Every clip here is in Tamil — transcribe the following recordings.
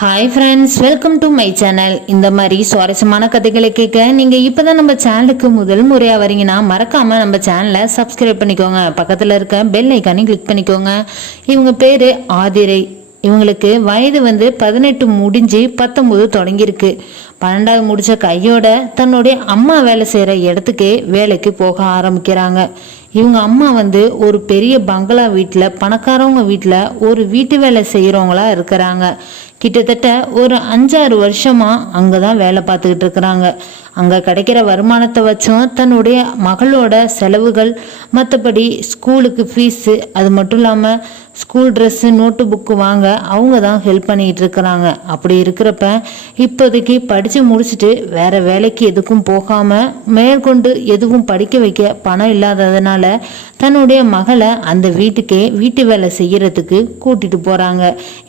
Hi friends welcome to my channel இந்த மாதிரி சுவாரஸ்யமான கதைகளை கேட்க நீங்கள் இப்போ தான் நம்ம சேனலுக்கு முதல் முறையாக வரீங்கன்னா மறக்காமல் நம்ம சேனலை சப்ஸ்கிரைப் பண்ணிக்கோங்க. பக்கத்தில் இருக்க பெல் ஐக்கானையும் கிளிக் பண்ணிக்கோங்க. இவங்க பேர் ஆதிரை. இவங்களுக்கு வயது வந்து பதினெட்டு முடிஞ்சு பத்தொம்போது தொடங்கியிருக்கு. பன்னெண்டாவது முடிச்ச கையோட தன்னுடைய அம்மா வேலை செய்கிற இடத்துக்கே வேலைக்கு போக ஆரம்பிக்கிறாங்க. இவங்க அம்மா வந்து ஒரு பெரிய பங்களா வீட்டில் பணக்காரவங்க வீட்டில் ஒரு வீட்டு வேலை செய்கிறவங்களா இருக்கிறாங்க. கிட்டத்தட்ட ஒரு அஞ்சாறு வருஷமா அங்கே தான் வேலை பார்த்துக்கிட்டு இருக்கிறாங்க. அங்கே கிடைக்கிற வருமானத்தை வச்சும் தன்னுடைய மகளோட செலவுகள் மற்றபடி ஸ்கூலுக்கு ஃபீஸு அது மட்டும் இல்லாமல் ஸ்கூல் ட்ரெஸ்ஸு நோட்டு புக்கு வாங்க அவங்க தான் ஹெல்ப் பண்ணிகிட்டு இருக்கிறாங்க. அப்படி இருக்கிறப்ப இப்போதைக்கு படித்து முடிச்சுட்டு வேறு வேலைக்கு எதுக்கும் போகாமல் மேற்கொண்டு எதுவும் படிக்க வைக்க பணம் இல்லாததுனால தன்னுடைய மகளை அந்த வீட்டுக்கே வீட்டு வேலை செய்கிறதுக்கு கூட்டிகிட்டு போகிறாங்க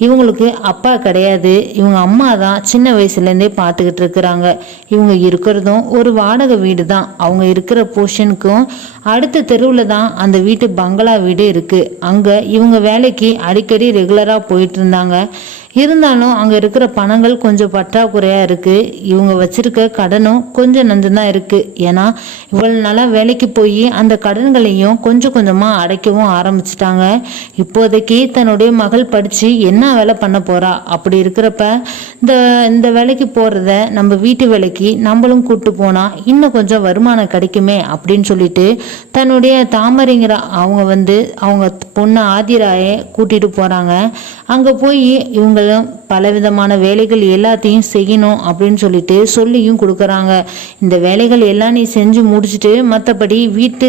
இவங்களுக்கு அப்பா கிடையாது. இவங்க அம்மா தான் சின்ன வயசுலேருந்தே பார்த்துக்கிட்டு இருக்கிறாங்க. இவங்க இருக்கிறதும் ஒரு வாடகை வீடு தான் அவங்க இருக்கிற போர்ஷனுக்கும் அடுத்த தெருவில் தான் அந்த வீட்டு பங்களா வீடு இருக்குது அங்கே இவங்க வேலைக்கு அடிக்கடி ரெகுலராக போயிட்டு இருந்தாங்க. இருந்தாலும் அங்கே இருக்கிற பணங்கள் கொஞ்சம் பற்றாக்குறையாக இருக்குது இவங்க வச்சிருக்க கடனும் கொஞ்சம் நஞ்சம்தான் இருக்குது ஏன்னா இவ்வளோ நாளாக வேலைக்கு போய் அந்த கடன்களையும் கொஞ்சம் கொஞ்சமாக அடைக்கவும் ஆரம்பிச்சிட்டாங்க. இப்போதைக்கு தன்னுடைய மகள் படித்து என்ன வேலை பண்ண போகிறா அப்படி இருக்கிறப்ப இந்த இந்த வேலைக்கு போகிறத நம்ம வீட்டு வேலைக்கு நம்மளும் கூட்டு போனால் இன்னும் கொஞ்சம் வருமானம் கிடைக்குமே அப்படின்னு சொல்லிட்டு தன்னுடைய தாமரைங்கிற அவங்க வந்து அவங்க பொண்ணு ஆதிராயை கூட்டிகிட்டு போகிறாங்க அங்கே போய் இவங்க இவங்களும் பலவிதமான வேலைகள் எல்லாத்தையும் செய்யணும் அப்படின்னு சொல்லிட்டு சொல்லியும் கொடுக்குறாங்க. இந்த வேலைகள் எல்லாம் நீ செஞ்சு முடிச்சுட்டு மற்றபடி வீட்டு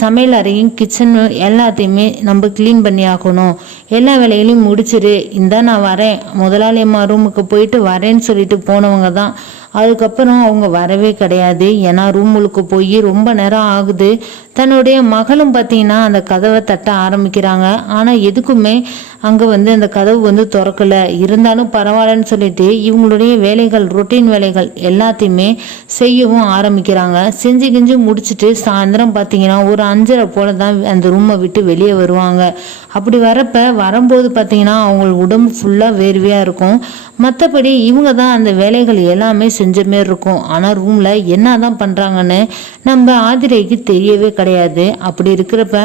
சமையல் அறையும் கிச்சன் எல்லாத்தையுமே நம்ம க்ளீன் பண்ணி ஆக்கணும் எல்லா வேலைகளையும் முடிச்சிரு. இந்த நான் வரேன். முதலாளி அம்மா ரூமுக்கு போயிட்டு வரேன்னு சொல்லிட்டு போனவங்க தான் அதுக்கப்புறம் அவங்க வரவே கிடையாது. ஏன்னா ரூமுக்கு போய் ரொம்ப நேரம் ஆகுது. தன்னுடைய மகளும் பார்த்தீங்கன்னா அந்த கதவை தட்ட ஆரம்பிக்கிறாங்க. ஆனால் எதுக்குமே அங்கே வந்து அந்த கதவு வந்து திறக்கல. இருந்தாலும் பரவாயில்லன்னு சொல்லிட்டு இவங்களுடைய வேலைகள் ரொட்டீன் வேலைகள் எல்லாத்தையுமே செய்யவும் ஆரம்பிக்கிறாங்க. செஞ்சு கிஞ்சு முடிச்சுட்டு சாயந்தரம் பார்த்தீங்கன்னா ஒரு அஞ்சரை போல தான் அந்த ரூமை விட்டு வெளியே வருவாங்க. அப்படி வரப்ப வரும்போது பார்த்தீங்கன்னா அவங்க உடம்பு ஃபுல்லாக வேர்வையாக இருக்கும். மற்றபடி இவங்க தான் அந்த வேலைகள் எல்லாமே செஞ்ச மாரி இருக்கும். ஆனால் ரூமில் என்ன தான் பண்ணுறாங்கன்னு நம்ம ஆதிரைக்கு தெரியவே கிடையாது. அப்படி இருக்கிறப்ப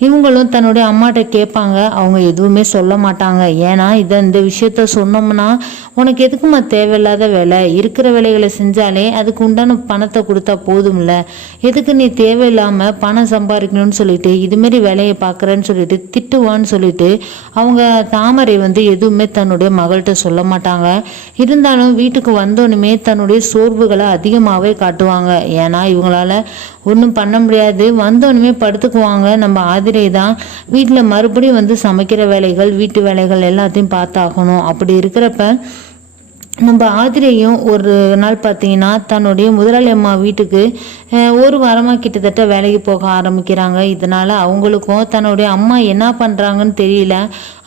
இவங்களும் தன்னுடைய அம்மாட்ட கேட்பாங்க. அவங்க எதுவுமே சொல்ல மாட்டாங்க. ஏன்னா இதை இந்த விஷயத்த சொன்னோம்னா உனக்கு எதுக்குமா தேவையில்லாத வேலை? இருக்கிற வேலைகளை செஞ்சாலே அதுக்கு உண்டான பணத்தை கொடுத்தா போதும்ல. எதுக்கு நீ தேவையில்லாமல் பணம் சம்பாதிக்கணும்னு சொல்லிட்டு இதுமாரி வேலையை பார்க்குறேன்னு சொல்லிட்டு திட்டுவான்னு சொல்லிட்டு அவங்க தாமரை வந்து எதுவுமே தன்னுடைய மகள்கிட்ட சொல்ல மாட்டாங்க. இருந்தாலும் வீட்டுக்கு வந்தோன்னுமே தன்னுடைய சோர்வுகளை அதிகமாகவே காட்டுவாங்க. ஏன்னா இவங்களால ஒன்றும் பண்ண முடியாது. வந்தோன்னுமே படுத்துக்குவாங்க. நம்ம ஆதிரை தான் வீட்டில் மறுபடியும் வந்து சமைக்கிற வேலைகள் வீட்டு வேலைகள் எல்லாத்தையும் பார்த்தாகணும். அப்படி இருக்கிறப்ப நம்ம ஆதிரையும் ஒரு நாள் பார்த்தீங்கன்னா தன்னுடைய முதலாளி அம்மா வீட்டுக்கு ஒரு வாரமாக கிட்டத்தட்ட வேலைக்கு போக ஆரம்பிக்கிறாங்க. இதனால் அவங்களுக்கும் தன்னுடைய அம்மா என்ன பண்ணுறாங்கன்னு தெரியல.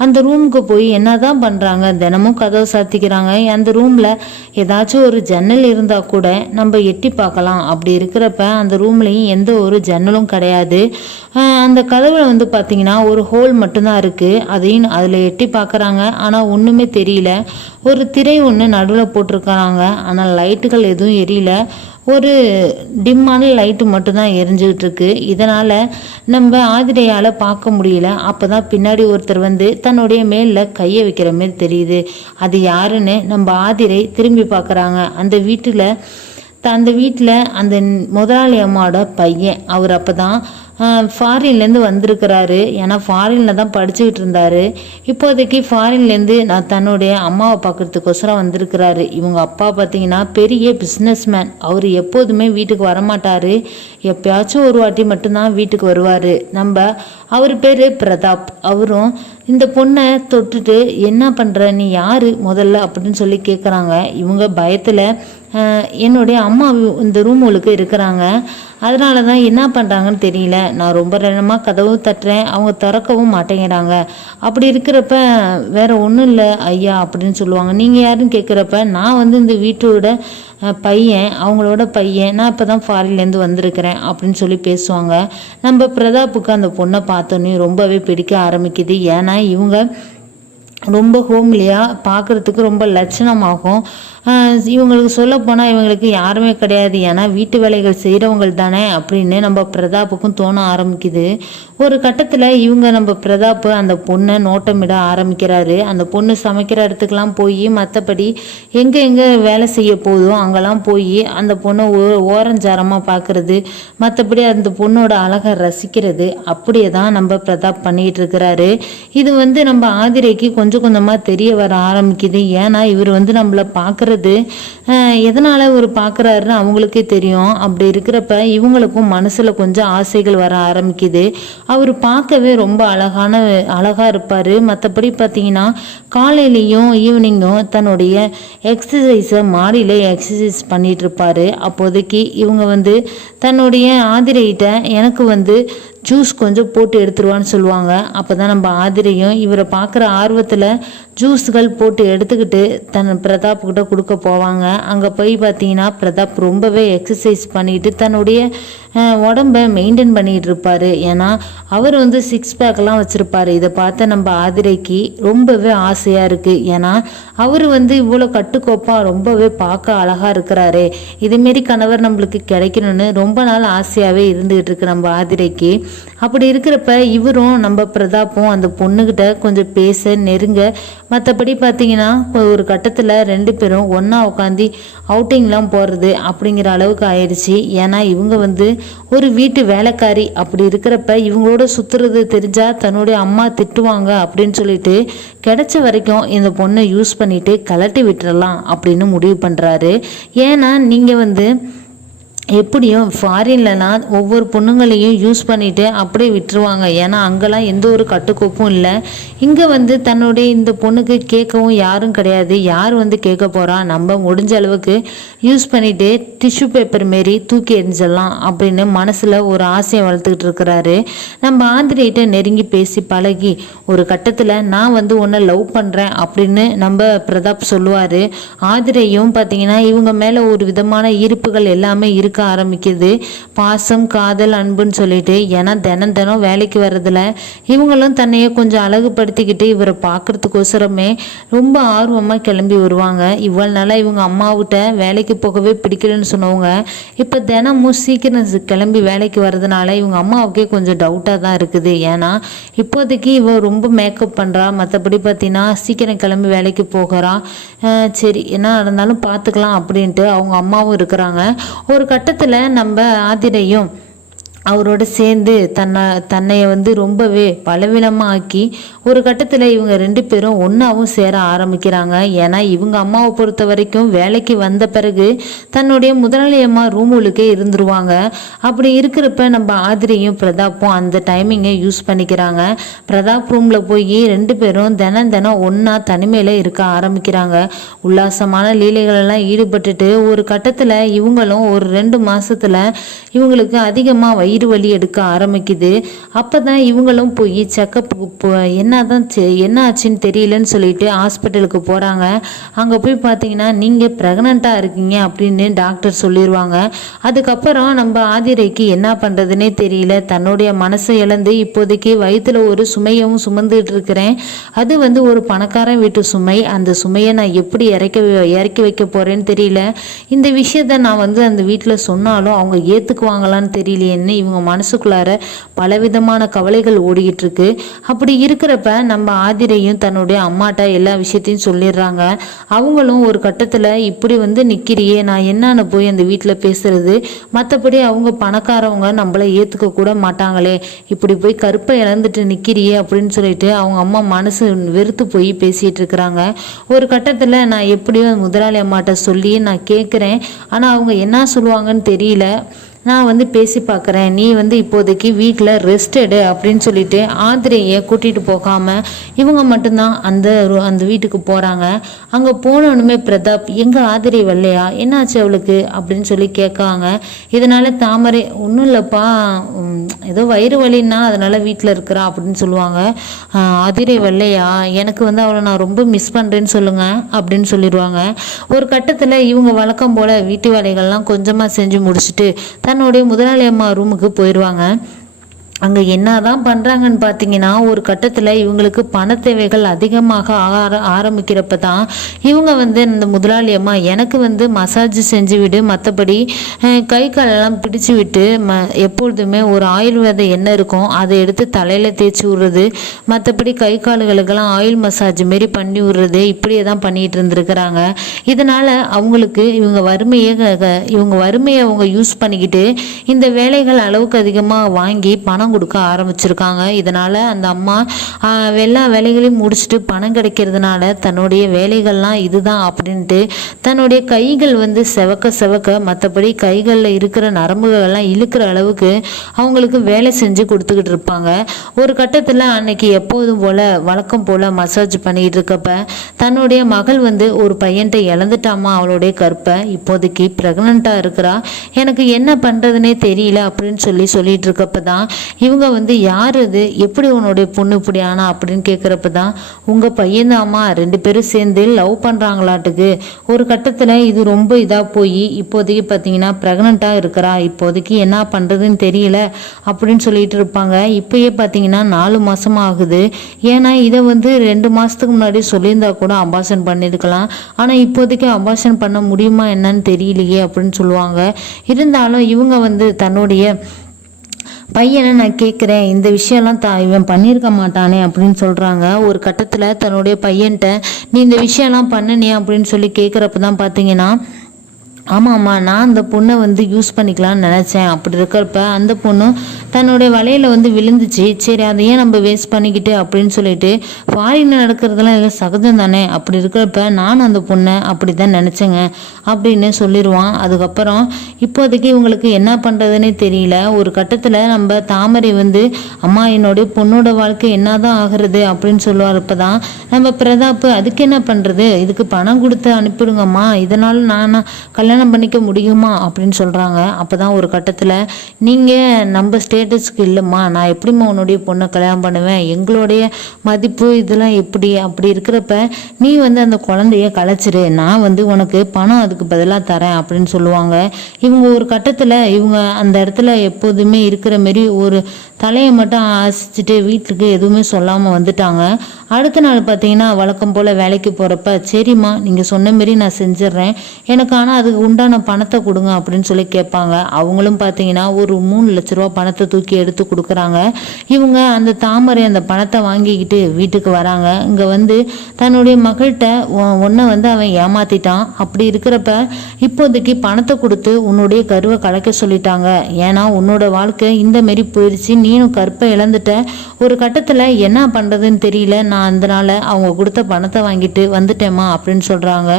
அந்த ரூமுக்கு போய் என்ன தான் பண்ணுறாங்க தினமும் கதவை சாத்திக்கிறாங்க. அந்த ரூமில் ஏதாச்சும் ஒரு ஜன்னல் இருந்தால் கூட நம்ம எட்டி பார்க்கலாம். அப்படி இருக்கிறப்ப அந்த ரூம்லேயும் எந்த ஒரு ஜன்னலும் கிடையாது. அந்த கதவுல வந்து பார்த்தீங்கன்னா ஒரு ஹோல் மட்டும்தான் இருக்குது அதையும் அதில் எட்டி பார்க்குறாங்க. ஆனால் ஒன்றுமே தெரியல. ஒரு திரை ஒன்று நடுவில் போட்டிருக்கிறாங்க ஆனால் லைட்டுகள் எதுவும் எரியல. ஒரு டிம்மான லைட்டு மட்டும்தான் எரிஞ்சுக்கிட்டு இருக்கு இதனால் நம்ம ஆதிரையால் பார்க்க முடியல. அப்போ தான் பின்னாடி ஒருத்தர் வந்து தன்னுடைய மேலில் கையை வைக்கிற மாதிரி தெரியுது. அது யாருன்னு நம்ம ஆதிரை திரும்பி பார்க்குறாங்க. அந்த வீட்டில் அந்த வீட்டில் அந்த முதலாளி அம்மாவோட பையன். அவர் அப்போ தான் ஃபாரின்லேருந்து வந்திருக்கிறாரு. ஏன்னா ஃபாரினில் தான் படிச்சுக்கிட்டு இருந்தாரு. இப்போதைக்கு ஃபாரின்லேருந்து நான் தன்னுடைய அம்மாவை பார்க்கறதுக்கோசரம் வந்திருக்கிறாரு. இவங்க அப்பா பார்த்தீங்கன்னா பெரிய பிஸ்னஸ் மேன் அவர் எப்போதுமே வீட்டுக்கு வரமாட்டார். எப்பயாச்சும் ஒரு வாட்டி மட்டும்தான் வீட்டுக்கு வருவார். நம்ம அவர் பேர் பிரதாப். அவரும் இந்த பொண்ணை தொட்டுட்டு என்ன பண்ணுற நீ யார் முதல்ல அப்படின்னு சொல்லி கேட்குறாங்க இவங்க பயத்தில் என்னுடைய அம்மா இந்த ரூம் உங்களுக்கு இருக்கிறாங்க. அதனால தான் என்ன பண்ணுறாங்கன்னு தெரியல. நான் ரொம்ப நேரமாக கதவு தட்டுறேன். அவங்க திறக்கவும் மாட்டேங்கிறாங்க. அப்படி இருக்கிறப்ப வேற ஒன்றும் இல்லை. ஐயா அப்படின்னு சொல்லுவாங்க. நீங்கள் யாருன்னு கேட்குறப்ப நான் வந்து இந்த வீட்டோட பையன் அவங்களோட பையன் நான் இப்போ தான் ஃபாரின்லேருந்து வந்திருக்கிறேன் அப்படின்னு சொல்லி பேசுவாங்க. நம்ம பிரதாப்புக்கு அந்த பொண்ணை பார்த்தோன்னே ரொம்பவே பிடிக்க ஆரம்பிக்குது. ஏன்னா இவங்க ரொம்ப ஹோம்லியாக பார்க்குறதுக்கு ரொம்ப லட்சணமாகும். இவங்களுக்கு சொல்லப்போனால் இவங்களுக்கு யாருமே கிடையாது. ஏன்னா வீட்டு வேலைகள் செய்கிறவங்க தானே அப்படின்னு நம்ம பிரதாப்புக்கும் தோண ஆரம்பிக்குது. ஒரு கட்டத்தில் இவங்க நம்ம பிரதாப் அந்த பொண்ணை நோட்டமிட ஆரம்பிக்கிறாரு. அந்த பொண்ணு சமைக்கிற இடத்துக்கெல்லாம் போய் மற்றபடி எங்கே எங்கே வேலை செய்ய போதோ அங்கெல்லாம் போய் அந்த பொண்ணை ஓ ஓரஞ்சாரமாக பார்க்குறது மற்றபடி அந்த பொண்ணோட அழகை ரசிக்கிறது அப்படியே தான் நம்ம பிரதாப் பண்ணிகிட்டு இருக்கிறாரு. இது வந்து நம்ம ஆதிரைக்கு கொஞ்சம் கொஞ்சமாக தெரிய வர ஆரம்பிக்குது. ஏன்னா இவர் வந்து நம்மளை பார்க்குறது எதனால் அவர் பார்க்குறாருன்னு அவங்களுக்கே தெரியும். அப்படி இருக்கிறப்ப இவங்களுக்கும் மனசில் கொஞ்சம் ஆசைகள் வர ஆரம்பிக்குது. அவர் பார்க்கவே ரொம்ப அழகான அழகாக இருப்பார். மற்றபடி பார்த்தீங்கன்னா காலையிலையும் ஈவினிங்கும் தன்னுடைய எக்ஸசைஸை மாடியில் எக்ஸசைஸ் பண்ணிகிட்டு இருப்பார். அப்போதைக்கு இவங்க வந்து தன்னுடைய ஆதிரையிட்ட எனக்கு வந்து ஜூஸ் கொஞ்சம் போட்டு எடுத்துருவான்னு சொல்லுவாங்க. அப்போ தான் நம்ம ஆதிரையும் இவரை பார்க்குற ஆர்வத்தில் ஜூஸ்கள் போட்டு எடுத்துக்கிட்டு தன் பிரதாப் கிட்ட கொடுக்க போவாங்க. அங்கே போய் பார்த்தீங்கன்னா பிரதாப் ரொம்பவே எக்ஸசைஸ் பண்ணிட்டு தன்னுடைய உடம்பை உடம்ப மெயின்டைன் பண்ணிட்டு இருப்பார். ஏன்னா அவர் வந்து சிக்ஸ் பேக்லாம் வச்சுருப்பாரு. இதை பார்த்த நம்ம ஆதிரைக்கு ரொம்பவே ஆசையாக இருக்குது ஏன்னா அவர் வந்து இவ்வளோ கட்டுக்கோப்பாக ரொம்பவே பார்க்க அழகாக இருக்கிறாரு. இதுமாரி கணவர் நம்மளுக்கு கிடைக்கணும்னு ரொம்ப நாள் ஆசையாகவே இருந்துகிட்டு இருக்கு நம்ம ஆதிரைக்கு. அப்படி இருக்கிறப்ப இவரும் நம்ம பிரதாப்பும் அந்த பொண்ணுகிட்ட கொஞ்சம் பேச நெருங்க மற்றபடி பார்த்தீங்கன்னா இப்போ ஒரு கட்டத்தில் ரெண்டு பேரும் ஒன்றா உட்காந்து அவுட்டிங்லாம் போகிறது அப்படிங்கிற அளவுக்கு ஆயிடுச்சு. ஏன்னா இவங்க வந்து ஒரு வீட்டு வேலைக்காரி. அப்படி இருக்கிறப்ப இவங்களோட சுற்றுறது தெரிஞ்சால் தன்னுடைய அம்மா திட்டுவாங்க அப்படின்னு சொல்லிட்டு கிடைச்ச வரைக்கும் இந்த பொண்ணை யூஸ் பண்ணிட்டு கலட்டி விட்டுறலாம் அப்படின்னு முடிவு பண்ணுறாரு ஏன்னா நீங்கள் வந்து எப்படியும் ஃபாரின்லலாம் ஒவ்வொரு பொண்ணுங்களையும் யூஸ் பண்ணிவிட்டு அப்படியே விட்டுருவாங்க. ஏன்னா அங்கெல்லாம் எந்த ஒரு கட்டுக்கோப்பும் இல்லை. இங்கே வந்து தன்னுடைய இந்த பொண்ணுக்கு கேட்கவும் யாரும் கிடையாது. யார் வந்து கேட்க போகிறா நம்ம முடிஞ்ச அளவுக்கு யூஸ் பண்ணிவிட்டு டிஷ்யூ பேப்பர் மாரி தூக்கி எரிஞ்சிடலாம் அப்படின்னு மனசில் ஒரு ஆசையை வளர்த்துக்கிட்டு இருக்கிறாரு. நம்ம ஆந்திரிகிட்ட நெருங்கி பேசி பழகி ஒரு கட்டத்தில் நான் வந்து உன்னை லவ் பண்ணுறேன் அப்படின்னு நம்ம பிரதாப் சொல்லுவார். ஆதிரையும் பார்த்தீங்கன்னா இவங்க மேலே ஒரு விதமான ஈர்ப்புகள் எல்லாமே இருக்கு. ஆரம்பிக்குது. பாசம் காதல் அன்புன்னு சொல்லிட்டு ஏன்னா தினம் தினம் வேலைக்கு வர்றதுல இவங்களும் தன்னையே கொஞ்சம் அழகுபடுத்திக்கிட்டு இவரை பார்க்கறதுக்கோசரமே ரொம்ப ஆர்வமாக கிளம்பி வருவாங்க. இவ்வளோ நாளாக இவங்க அம்மாவிட்ட வேலைக்கு போகவே பிடிக்கலன்னு சொன்னவங்க இப்போ தினமும் சீக்கிரம் கிளம்பி வேலைக்கு வர்றதுனால இவங்க அம்மாவுக்கே கொஞ்சம் டவுட்டாக தான் இருக்குது. ஏன்னா இப்போதைக்கு இவ ரொம்ப மேக்கப் பண்ணுறா மற்றபடி பார்த்தீங்கன்னா சீக்கிரம் கிளம்பி வேலைக்கு போகிறா. சரி என்ன நடந்தாலும் பார்த்துக்கலாம் அப்படின்ட்டு அவங்க அம்மாவும் இருக்கிறாங்க. ஒரு கட்டத்தில் நம்ம ஆதிரையும் அவரோட சேர்ந்து தன்னை தன்னைய வந்து ரொம்பவே பலவீனமாக ஆக்கி ஒரு கட்டத்தில் இவங்க ரெண்டு பேரும் ஒன்றாவும் சேர ஆரம்பிக்கிறாங்க. ஏன்னா இவங்க அம்மாவை பொறுத்த வரைக்கும் வேலைக்கு வந்த பிறகு தன்னுடைய முதலாளியம்மா ரூமுலுக்கே ரூமுகளுக்கே இருந்துருவாங்க. அப்படி இருக்கிறப்ப நம்ம ஆதிரியும் பிரதாப்பும் அந்த டைமிங்கை யூஸ் பண்ணிக்கிறாங்க. பிரதாப் ரூமில் போய் ரெண்டு பேரும் தினம் தினம் ஒன்றா தனிமையில் இருக்க ஆரம்பிக்கிறாங்க. உல்லாசமான லீலைகளெல்லாம் ஈடுபட்டுட்டு ஒரு கட்டத்தில் இவங்களும் ஒரு ரெண்டு மாதத்தில் இவங்களுக்கு அதிகமாக வயிறு வலி எடுக்க ஆரம்பிக்குது. அப்போ தான் இவங்களும் போய் செக்கப்புக்கு என்ன தான் என்ன ஆச்சுன்னு தெரியலன்னு சொல்லிட்டு ஹாஸ்பிட்டலுக்கு போகிறாங்க அங்கே போய் பார்த்தீங்கன்னா நீங்கள் ப்ரெக்னெண்ட்டாக இருக்கீங்க அப்படின்னு டாக்டர் சொல்லிடுவாங்க அதுக்கப்புறம் நம்ம ஆதிரைக்கு என்ன பண்ணுறதுனே தெரியல. தன்னுடைய மனசை இழந்து இப்போதைக்கு வயிற்றுல ஒரு சுமையும் சுமந்துட்டு இருக்கிறேன். அது வந்து ஒரு பணக்காரன் வீட்டு சுமை. அந்த சுமையை நான் எப்படி இறக்க இறக்கி வைக்க போகிறேன்னு தெரியல. இந்த விஷயத்த நான் வந்து அந்த வீட்டில் சொன்னாலும் அவங்க ஏற்றுக்குவாங்களான்னு தெரியலையேன்னு இவங்க மனசுக்குள்ளார பலவிதமான கவலைகள் ஓடிக்கிட்டு இருக்கு அப்படி இருக்கிறப்ப நம்ம ஆதிரையும் தன்னுடைய அம்மாட்ட எல்லா விஷயத்தையும் சொல்லிடுறாங்க. அவங்களும் ஒரு கட்டத்தில் இப்படி வந்து நிற்கிறியே நான் என்னன்னு போய் அந்த வீட்டில் பேசுறது? மற்றபடி அவங்க பணக்காரவங்க நம்மளை ஏற்றுக்க கூட மாட்டாங்களே. இப்படி போய் கருப்பை இழந்துட்டு நிற்கிறியே அப்படின்னு சொல்லிட்டு அவங்க அம்மா மனசு வெறுத்து போய் பேசிகிட்டு இருக்கிறாங்க ஒரு கட்டத்தில் நான் எப்படியோ முதலாளி அம்மாட்ட சொல்லி நான் கேட்குறேன் ஆனால் அவங்க என்ன சொல்லுவாங்கன்னு தெரியல. நான் வந்து பேசி பார்க்குறேன். நீ வந்து இப்போதைக்கு வீட்டில் ரெஸ்ட் எடு அப்படின்னு சொல்லிட்டு ஆதிரையை கூட்டிகிட்டு போகாமல் இவங்க மட்டும்தான் அந்த அந்த வீட்டுக்கு போகிறாங்க அங்கே போனோன்னுமே பிரதாப் எங்கள் ஆதிரை வரலையா? என்னாச்சு அவளுக்கு? அப்படின்னு சொல்லி கேட்காங்க. இதனால் தாமரை ஒன்றும் இல்லைப்பா ஏதோ வயிறு வலின்னா அதனால் வீட்டில் இருக்கிறா அப்படின்னு சொல்லுவாங்க. ஆதிரை வரலையா? எனக்கு வந்து அவளை நான் ரொம்ப மிஸ் பண்ணுறேன்னு சொல்லுங்க அப்படின்னு சொல்லிடுவாங்க ஒரு கட்டத்தில் இவங்க வழக்கம் போல் வீட்டு வேலைகள்லாம் கொஞ்சமாக செஞ்சு முடிச்சுட்டு தன்னுடைய முதலாளி அம்மா ரூமுக்கு போயிடுவாங்க அங்கே என்னதான் பண்ணுறாங்கன்னு பார்த்தீங்கன்னா ஒரு கட்டத்தில் இவங்களுக்கு பண தேவைகள் அதிகமாக ஆர ஆரம்பிக்கிறப்ப தான் இவங்க வந்து இந்த முதலாளி அம்மா எனக்கு வந்து மசாஜ் செஞ்சு விடு மற்றபடி கை காலெல்லாம் பிடிச்சு விட்டு ம எப்பொழுதுமே ஒரு ஆயுர்வேத எண்ணெய் இருக்கும் அதை எடுத்து தலையில் தேய்ச்சி விடுறது மற்றபடி கை கால்களுக்கெல்லாம் ஆயில் மசாஜ் மாரி பண்ணி விடுறது இப்படியே தான் பண்ணிட்டு இருந்திருக்கிறாங்க. இதனால் அவங்களுக்கு இவங்க வறுமையை இவங்க வறுமையை அவங்க யூஸ் பண்ணிக்கிட்டு இந்த வேலைகள் அளவுக்கு அதிகமாக வாங்கி பணம் கொடுக்க ஆரம்பிச்சிருக்காங்க. இதனால் அந்த அம்மா எல்லா வேலைகளையும் முடிச்சுட்டு பணம் கிடைக்கிறதுனால தன்னுடைய வேலைகள்லாம் இதுதான் அப்படின்ட்டு தன்னுடைய கைகள் வந்து செவக்க செவக்க மற்றபடி கைகளில் இருக்கிற நரம்புகள்லாம் இழுக்கிற அளவுக்கு அவங்களுக்கு வேலை செஞ்சு கொடுத்துக்கிட்டு இருப்பாங்க. ஒரு கட்டத்தில் அன்னைக்கு எப்போதும் போல் வழக்கம் போல் மசாஜ் பண்ணிகிட்டு இருக்கப்ப தன்னுடைய மகள் வந்து ஒரு பையன்கிட்ட இழந்துட்டாமா அவளுடைய கற்பை? இப்போதைக்கு ப்ரெக்னெண்ட்டாக இருக்கிறா. எனக்கு என்ன பண்ணுறதுனே தெரியல அப்படின்னு சொல்லி சொல்லிட்டு இருக்கப்ப தான் இவங்க வந்து யார் இது? எப்படி உன்னுடைய பொண்ணு இப்படி ஆனா அப்படின்னு கேட்குறப்ப தான் உங்கள் பையன்தாம்மா ரெண்டு பேரும் சேர்ந்து லவ் பண்ணுறாங்களாட்டுக்கு ஒரு கட்டத்தில் இது ரொம்ப இதாக போய் இப்போதைக்கு பார்த்தீங்கன்னா ப்ரெக்னெண்ட்டாக இருக்கிறா இப்போதைக்கு என்ன பண்ணுறதுன்னு தெரியல அப்படின்னு சொல்லிட்டு இருப்பாங்க. இப்போயே பார்த்தீங்கன்னா நாலு மாதம் ஆகுது. ஏன்னா இதை வந்து ரெண்டு மாதத்துக்கு முன்னாடி சொல்லியிருந்தா கூட அபாஷன் பண்ணியிருக்கலாம் ஆனால் இப்போதைக்கு அபாஷன் பண்ண முடியுமா என்னன்னு தெரியலையே அப்படின்னு சொல்லுவாங்க. இருந்தாலும் இவங்க வந்து தன்னுடைய பையனை நான் கேட்குறேன் இந்த விஷயம்லாம் தா இவன் பண்ணியிருக்க மாட்டானே அப்படின்னு சொல்கிறாங்க ஒரு கட்டத்தில் தன்னுடைய பையன்கிட்ட நீ இந்த விஷயம்லாம் பண்ணனே அப்படின்னு சொல்லி கேட்குறப்ப தான் பார்த்தீங்கன்னா ஆமாம்மா நான் அந்த பொண்ணை வந்து யூஸ் பண்ணிக்கலாம்னு நினச்சேன். அப்படி இருக்கிறப்ப அந்த பொண்ணு தன்னுடைய வலையில் வந்து விழுந்துச்சு. சரி அதை ஏன் நம்ம வேஸ்ட் பண்ணிக்கிட்டு அப்படின்னு சொல்லிட்டு ஃபாரினில் நடக்கிறதுலாம் எல்லாம் சகஜம் தானே? அப்படி இருக்கிறப்ப நான் அந்த பொண்ணை அப்படி தான் நினச்சேங்க அப்படின்னு சொல்லிடுவான் அதுக்கப்புறம் இப்போதைக்கு இவங்களுக்கு என்ன பண்ணுறதுனே தெரியல. ஒரு கட்டத்தில் நம்ம தாமரை வந்து அம்மா என்னுடைய பொண்ணோட வாழ்க்கை என்னதான் ஆகிறது? அப்படின்னு சொல்லுவார் தான் நம்ம பிரதாப் அதுக்கு என்ன பண்ணுறது இதுக்கு பணம் கொடுத்து அனுப்பிடுங்கம்மா. இதனால் நான் கல்யாணம் கல்யாணம் பண்ணிக்க முடியுமா அப்படின்னு சொல்கிறாங்க அப்போ தான் ஒரு கட்டத்தில் நீங்கள் நம்ம ஸ்டேட்டஸ்க்கு இல்லைம்மா நான் எப்படிம்மா உன்னுடைய பொண்ணை கல்யாணம் பண்ணுவேன்? எங்களுடைய மதிப்பு இதெல்லாம் எப்படி? அப்படி இருக்கிறப்ப நீ வந்து அந்த குழந்தைய கலைச்சிரு. நான் வந்து உனக்கு பணம் அதுக்கு பதிலாக தரேன் அப்படின்னு சொல்லுவாங்க. இவங்க ஒரு கட்டத்தில் இவங்க அந்த இடத்துல எப்போதுமே இருக்கிற மாரி ஒரு தலையை மட்டும் ஆசிச்சுட்டு வீட்டுக்கு எதுவுமே சொல்லாமல் வந்துட்டாங்க. அடுத்த நாள் பார்த்தீங்கன்னா வழக்கம் போல் வேலைக்கு போகிறப்ப சரிம்மா நீங்கள் சொன்ன மாரி நான் செஞ்சிடுறேன். எனக்கு ஆனால் அதுக்கு உண்டான பணத்தை கொடுங்க அப்படின்னு சொல்லி கேட்பாங்க. அவங்களும் பார்த்தீங்கன்னா ஒரு மூணு லட்ச ரூபா பணத்தை தூக்கி எடுத்து கொடுக்குறாங்க. இவங்க அந்த தாமரை அந்த பணத்தை வாங்கிக்கிட்டு வீட்டுக்கு வராங்க. இங்கே வந்து தன்னுடைய மகள்கிட்ட ஒன்றை வந்து அவன் ஏமாத்திட்டான். அப்படி இருக்கிறப்ப இப்போதைக்கு பணத்தை கொடுத்து உன்னுடைய கருவை கலைக்க சொல்லிட்டாங்க. ஏன்னா உன்னோட வாழ்க்கை இந்த மாரி போயிடுச்சு நீனும் கற்பை இழந்துட்ட. ஒரு கட்டத்தில் என்ன பண்ணுறதுன்னு தெரியல. நான் அதனால அவங்க கொடுத்த பணத்தை வாங்கிட்டு வந்துட்டேம்மா அப்படின்னு சொல்கிறாங்க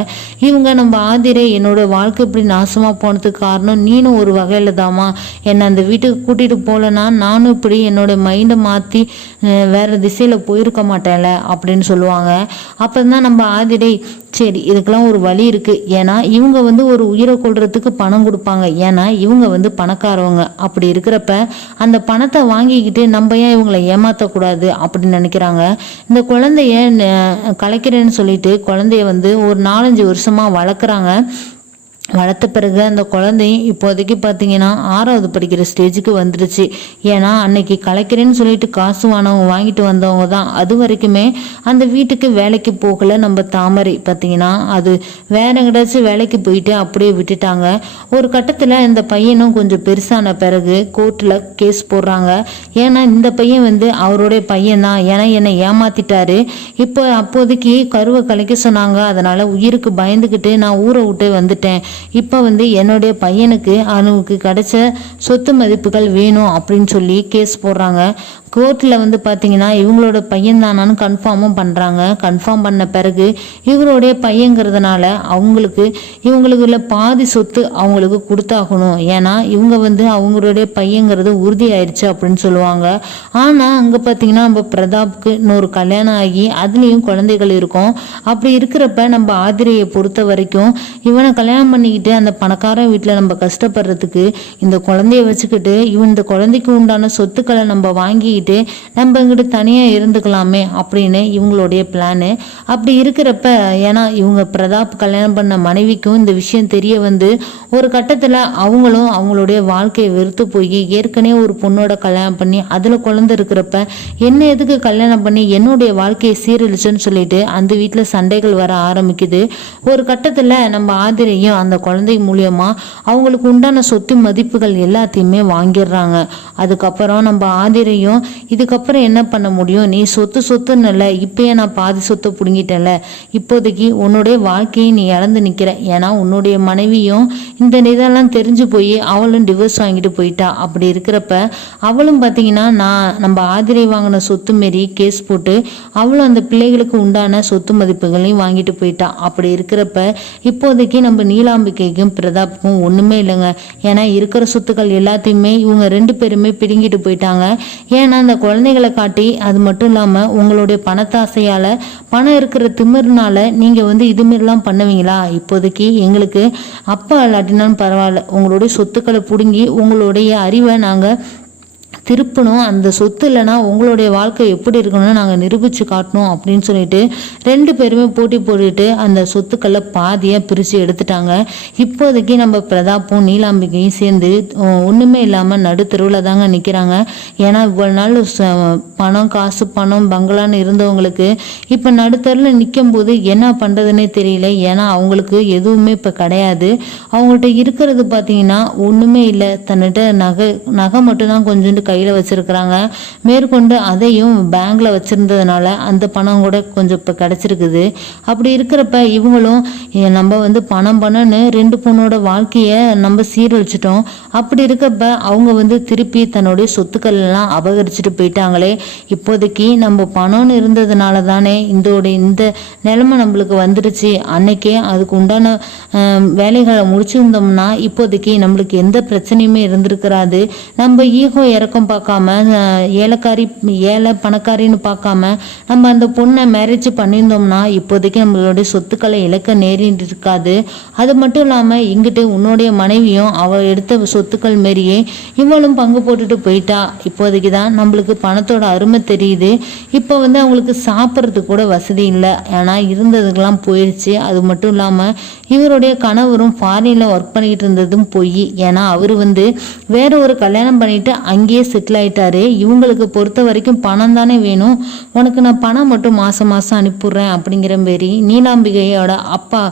இவங்க நம்ம ஆதிரே என்னோட வாழ்க்கை இப்படி நாசமாக போனதுக்கு காரணம் நீனும் ஒரு வகையில் தாம்மா. என்னை அந்த வீட்டுக்கு கூட்டிகிட்டு போகலன்னா நானும் இப்படி என்னோட மைண்டை மாற்றி வேறு திசையில் போயிருக்க மாட்டேன்ல அப்படின்னு சொல்லுவாங்க. அப்போ தான் நம்ம ஆதிடை சரி இதுக்கெல்லாம் ஒரு வழி இருக்குது ஏன்னா இவங்க வந்து ஒரு உயிரை கொள்றதுக்கு பணம் கொடுப்பாங்க. ஏன்னா இவங்க வந்து பணக்காரவங்க. அப்படி இருக்கிறப்ப அந்த பணத்தை வாங்கிக்கிட்டு நம்ம ஏன் இவங்களை ஏமாற்றக்கூடாது அப்படின்னு நினைக்கிறாங்க. இந்த குழந்தைய ந- கலைக்கிறேன்னு சொல்லிட்டு குழந்தைய வந்து ஒரு நாலஞ்சு வருஷமாக வளர்க்குறாங்க. வளர்த்த பிறகு அந்த குழந்தையும் இப்போதைக்கு பார்த்தீங்கன்னா ஆறாவது படிக்கிற ஸ்டேஜுக்கு வந்துடுச்சு ஏன்னா அன்னைக்கு கலைக்கிறேன்னு சொல்லிட்டு காசு வானவங்க வாங்கிட்டு வந்தவங்க தான். அது வரைக்குமே அந்த வீட்டுக்கு வேலைக்கு போகல நம்ம தாமரை. பார்த்தீங்கன்னா அது வேற எங்கேயாச்சும் வேலைக்கு போயிட்டு அப்படியே விட்டுட்டாங்க. ஒரு கட்டத்தில் இந்த பையனும் கொஞ்சம் பெருசான பிறகு கோர்ட்டில் கேஸ் போடுறாங்க. ஏன்னா இந்த பையன் வந்து அவருடைய பையன் தான். ஏன்னா என்னை ஏமாத்திட்டாரு. இப்போ அப்போதைக்கு கருவை கலைக்க சொன்னாங்க. அதனால உயிருக்கு பயந்துக்கிட்டு நான் ஊரை விட்டு வந்துட்டேன். இப்போ வந்து என்னுடைய பையனுக்கு அவனுக்கு கிடைச்ச சொத்து மதிப்புகள் வேணும் அப்படின்னு சொல்லி கேஸ் போடுறாங்க. கோர்ட்டில் வந்து பார்த்தீங்கன்னா இவங்களோட பையன் தானான்னு கன்ஃபார்மும் பண்ணுறாங்க கன்ஃபார்ம் பண்ண பிறகு இவருடைய பையங்கிறதுனால அவங்களுக்கு இவங்களுக்கு உள்ள பாதி சொத்து அவங்களுக்கு கொடுத்தாகணும். ஏன்னா இவங்க வந்து அவங்களுடைய பையங்கிறது உறுதி ஆயிடுச்சு அப்படின்னு சொல்லுவாங்க. ஆனால் அங்கே பார்த்தீங்கன்னா நம்ம பிரதாப்க்கு இன்னொரு கல்யாணம் ஆகி அதுலேயும் குழந்தைகள் இருக்கும். அப்படி இருக்கிறப்ப நம்ம ஆதிரையை பொறுத்த வரைக்கும் இவனை கல்யாணம் பண்ணி பண்ணிக்கிட்டு அந்த பணக்கார வீட்டில் நம்ம கஷ்டப்படுறதுக்கு இந்த குழந்தைய வச்சுக்கிட்டு இவன் இந்த குழந்தைக்கு உண்டான சொத்துக்களை நம்ம வாங்கிக்கிட்டு நம்ம இங்கிட்ட தனியாக இருந்துக்கலாமே அப்படின்னு இவங்களுடைய பிளானு அப்படி இருக்கிறப்ப ஏன்னா இவங்க பிரதாப் கல்யாணம் பண்ண மனைவிக்கும் இந்த விஷயம் தெரிய வந்து ஒரு கட்டத்தில் அவங்களும் அவங்களுடைய வாழ்க்கையை வெறுத்து போய் ஏற்கனவே ஒரு பொண்ணோட கல்யாணம் பண்ணி அதில் குழந்தை இருக்கிறப்ப என்ன எதுக்கு கல்யாணம் பண்ணி என்னுடைய வாழ்க்கையை சீரழிச்சுன்னு சொல்லிட்டு அந்த வீட்டில் சண்டைகள் வர ஆரம்பிக்குது. ஒரு கட்டத்தில் நம்ம ஆதிரையும் அந்த குழந்தை மூலியமா அவங்களுக்கு உண்டான சொத்து மதிப்புகள் எல்லாத்தையுமே வாங்கிடுறாங்க. அதுக்கப்புறம் நம்ம ஆதிரையும் இதுக்கப்புறம் என்ன பண்ண முடியும்? நீ சொத்து சொத்துன்னு இல்லை இப்பயே நான் பாதி சொத்தை பிடுங்கிட்டேன்ல. இப்போதைக்கு உன்னுடைய வாழ்க்கையை நீ இழந்து நிற்கிற ஏன்னா உன்னுடைய மனைவியும் இந்த இதெல்லாம் தெரிஞ்சு போய் அவளும் டிவோர்ஸ் வாங்கிட்டு போயிட்டா. அப்படி இருக்கிறப்ப அவளும் பார்த்தீங்கன்னா நான் நம்ம ஆதிரை வாங்கின சொத்து மாரி கேஸ் போட்டு அவளும் அந்த பிள்ளைகளுக்கு உண்டான சொத்து மதிப்புகளையும் வாங்கிட்டு போயிட்டா. அப்படி இருக்கிறப்ப இப்போதைக்கு நம்ம மூடநம்பிக்கைக்கும் பிரதாப்புக்கும் ஒன்றுமே இல்லைங்க. ஏன்னா இருக்கிற சொத்துக்கள் எல்லாத்தையுமே இவங்க ரெண்டு பேருமே பிடுங்கிட்டு போயிட்டாங்க. ஏன்னா அந்த குழந்தைகளை காட்டி அது மட்டும் இல்லாமல் உங்களுடைய பணத்தாசையால் பணம் இருக்கிற திமிர்னால நீங்கள் வந்து இதுமாரிலாம் பண்ணுவீங்களா? இப்போதைக்கு எங்களுக்கு அப்பா இல்லாட்டினாலும் பரவாயில்ல. உங்களுடைய சொத்துக்களை பிடுங்கி உங்களுடைய அறிவை நாங்கள் திருப்பணும். அந்த சொத்து இல்லைன்னா உங்களுடைய வாழ்க்கை எப்படி இருக்கணும்னு நாங்கள் நிரூபித்து காட்டணும் அப்படின்னு சொல்லிட்டு ரெண்டு பேருமே போட்டி போட்டுட்டு அந்த சொத்துக்களை பாதியாக பிரித்து எடுத்துட்டாங்க. இப்போதைக்கு நம்ம பிரதாப்பும் நீலாம்பிகையும் சேர்ந்து ஒன்றுமே இல்லாமல் நடுத்தருவில் தாங்க நிற்கிறாங்க ஏன்னா இவ்வளோ நாள் ச- பணம் காசு பணம் பங்களான்னு இருந்தவங்களுக்கு இப்போ நடுத்தரில் நிற்கும் போது என்ன பண்ணுறதுனே தெரியல. ஏன்னா அவங்களுக்கு எதுவுமே இப்போ கிடையாது. அவங்கள்ட்ட இருக்கிறது பார்த்தீங்கன்னா ஒன்றுமே இல்லை. தன்னிட்ட நகை நகை மட்டும்தான் கொஞ்சோண்டு கையில் வச்சுருக்குறாங்க. மேற்கொண்டு அதையும் பேங்கில் வச்சுருந்ததுனால அந்த பணம் கூட கொஞ்சம் இப்போ கிடச்சிருக்குது. அப்படி இருக்கிறப்ப இவங்களும் நம்ம வந்து பணம் பணம்னு ரெண்டு பொண்ணோட வாழ்க்கையை நம்ம சீரழிச்சிட்டோம். அப்படி இருக்கப்ப அவங்க வந்து திருப்பி தன்னுடைய சொத்துக்கள் எல்லாம் அபகரிச்சுட்டு போயிட்டாங்களே. இப்போதைக்கு நம்ம பணம்னு இருந்ததுனால தானே இதோட இந்த நிலைமை நம்மளுக்கு வந்துடுச்சு அன்னைக்கே அதுக்கு உண்டான வேலைகளை முடிச்சிருந்தோம்னா இப்போதைக்கு நம்மளுக்கு எந்த பிரச்சனையுமே இருந்திருக்கிறாது நம்ம ஈகோ இறக்கம் பார்க்காம ஏலக்காரி ஏழை பணக்காரின்னு பார்க்காம நம்ம அந்த பொண்ணை மேரேஜ் பண்ணியிருந்தோம்னா இப்போதைக்கு நம்மளுடைய சொத்துக்களை இழக்க நேரிட்டு இருக்காது. அது மட்டும் இல்லாமல் இங்கிட்டு உன்னுடைய மனைவியும் அவள் எடுத்த சொத்துக்கள் மாரியே இவளும் பங்கு போட்டுட்டு போயிட்டா. இப்போதைக்கு தான் நம்மளுக்கு பணத்தோட அருமை தெரியுது. இப்போ வந்து அவங்களுக்கு சாப்பிட்றதுக்கு கூட வசதி இல்லை. ஏன்னா இருந்ததுக்கெல்லாம் போயிடுச்சு அது மட்டும் இல்லாமல் இவருடைய கணவரும் ஃபாரினில் ஒர்க் பண்ணிக்கிட்டு இருந்ததும் போய். ஏன்னா அவர் வந்து வேற ஒரு கல்யாணம் பண்ணிட்டு அங்கேயே செட்டில் ஆயிட்டாரு இவங்களுக்கு பொறுத்த வரைக்கும் பணம் தானே வேணும். உனக்கு நான் பணம் மட்டும் மாசம் மாசம் அனுப்பிடுறேன் அப்படிங்கிற மாரி நீலாம்பிகையோட அப்பா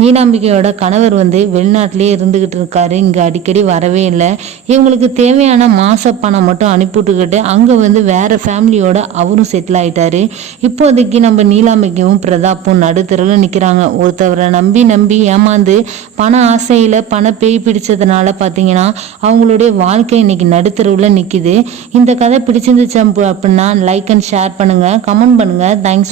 நீலாம்பிகையோட கணவர் வந்து வெளிநாட்டிலே இருந்துக்கிட்டு இருக்காரு. இங்கே அடிக்கடி வரவே இல்லை. இவங்களுக்கு தேவையான மாச பணம் மட்டும் அனுப்பிவிட்டுக்கிட்டு அங்கே வந்து வேற ஃபேமிலியோட அவரும் செட்டில் ஆயிட்டாரு. இப்போதைக்கு நம்ம நீலாம்பிகையும் பிரதாப்பும் நடுத்தரில் நிற்கிறாங்க ஒருத்தவரை நம்பி நம்பி ஏமாந்து பண ஆசையில் பண பேய் பிடிச்சதுனால பார்த்தீங்கன்னா அவங்களுடைய வாழ்க்கை இன்னைக்கு நடுத்தருவில் நிற்கிது இந்த கதை பிடிச்சிருந்துச்சு அப்படின்னா லைக் அண்ட் ஷேர் பண்ணுங்கள் கமெண்ட் பண்ணுங்கள் தேங்க்ஸ்